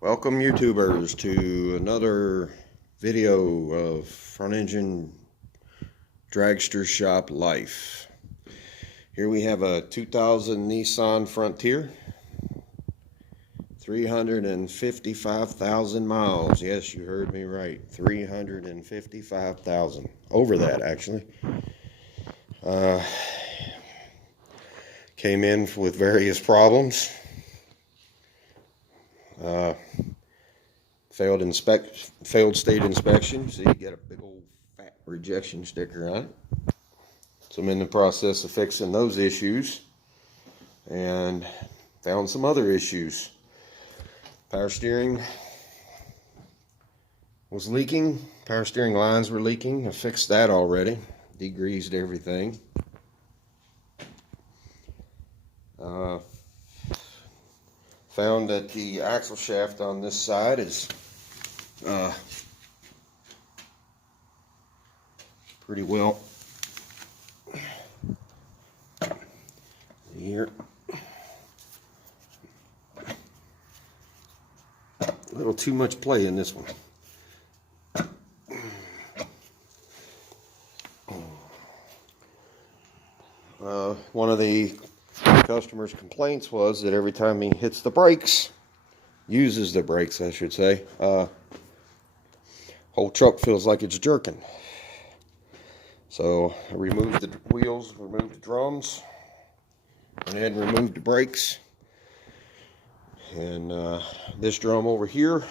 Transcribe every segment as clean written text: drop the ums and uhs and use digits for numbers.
Welcome YouTubers to another video of front engine dragster shop life. Here we have a 2000 Nissan Frontier, 355,000 miles. Yes, you heard me right, 355,000. Over that actually. Came in with various problems. Failed state inspection. See, you got a big old fat rejection sticker on it. So I'm in the process of fixing those issues, and found some other issues. Power steering was leaking. Power steering lines were leaking. I fixed that already. Degreased everything. Found that the axle shaft on this side is pretty well here. A little too much play in this one. One of the customer's complaints was that every time he hits the brakes, uses the brakes I should say, whole truck feels like it's jerking. So I removed the wheels, removed the drums, went ahead and removed the brakes. And this drum over here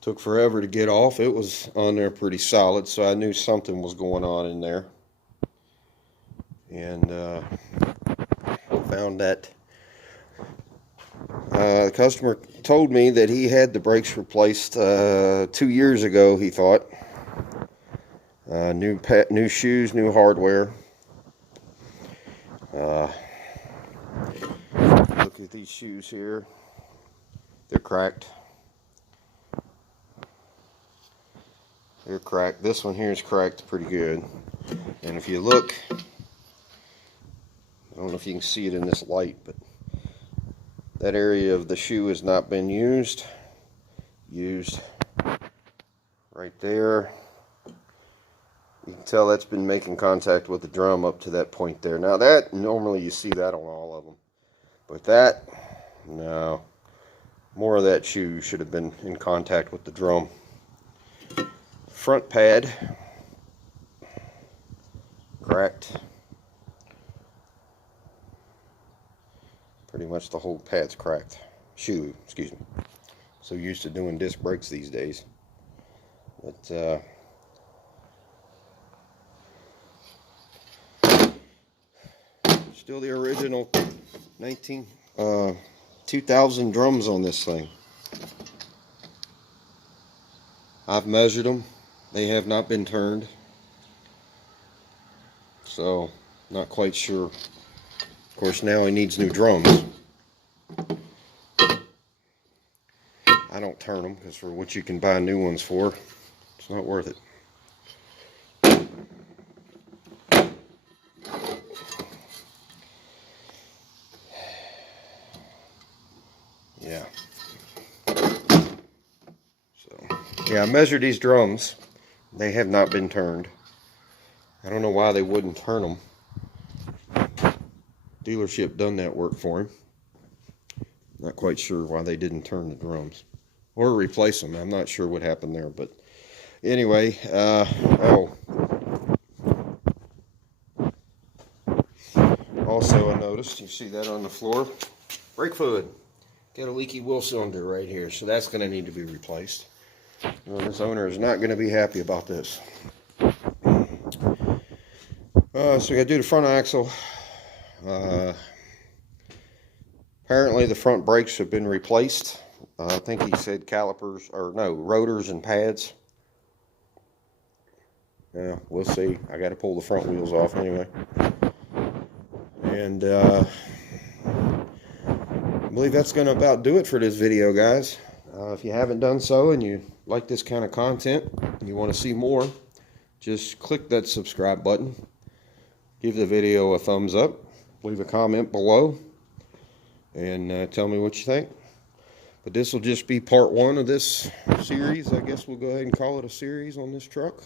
took forever to get off. It was on there pretty solid, so I knew something was going on in there. And found that the customer told me that he had the brakes replaced 2 years ago, he thought. New shoes, new hardware. Look at these shoes here. They're cracked. They're cracked. This one here is cracked pretty good. And if you look, I don't know if you can see it in this light, but that area of the shoe has not been used. Right there. You can tell that's been making contact with the drum up to that point there. Now that, normally you see that on all of them. But that, no. More of that shoe should have been in contact with the drum. Front pad, cracked. Pretty much the whole pad's cracked. Shoe, excuse me. So used to doing disc brakes these days. But still the original 2000 drums on this thing. I've measured them. They have not been turned. So, not quite sure. Of course, now he needs new drums. I don't turn them because for what you can buy new ones for, it's not worth it. Yeah. So, yeah, I measured these drums. They have not been turned. I don't know why they wouldn't turn them. Dealership done that work for him. Not quite sure why they didn't turn the drums or replace them. I'm not sure what happened there, but anyway, also I noticed, you see that on the floor, brake fluid. Got a leaky wheel cylinder right here, so that's going to need to be replaced. Well, this owner is not going to be happy about this. So we got to do the front axle. Apparently the front brakes have been replaced. I think he said calipers, or no, rotors and pads. Yeah, we'll see. I got to pull the front wheels off anyway. And I believe that's going to about do it for this video, guys. If you haven't done so and you like this kind of content and you want to see more, just click that subscribe button. Give the video a thumbs up. Leave a comment below and tell me what you think. But this will just be part one of this series. I guess we'll go ahead and call it a series on this truck.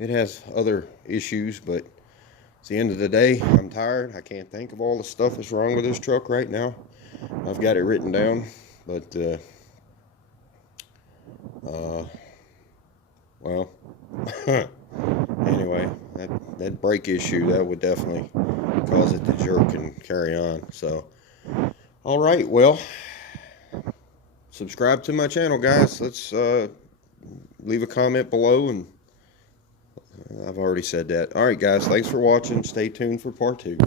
It has other issues, but at the end of the day, I'm tired. I can't think of all the stuff that's wrong with this truck right now. I've got it written down, but well, anyway, that brake issue, that would definitely cause it to jerk and carry on. So, all right, well, subscribe to my channel, guys. Let's leave a comment below, and I've already said that. All right, guys, thanks for watching. Stay tuned for part 2.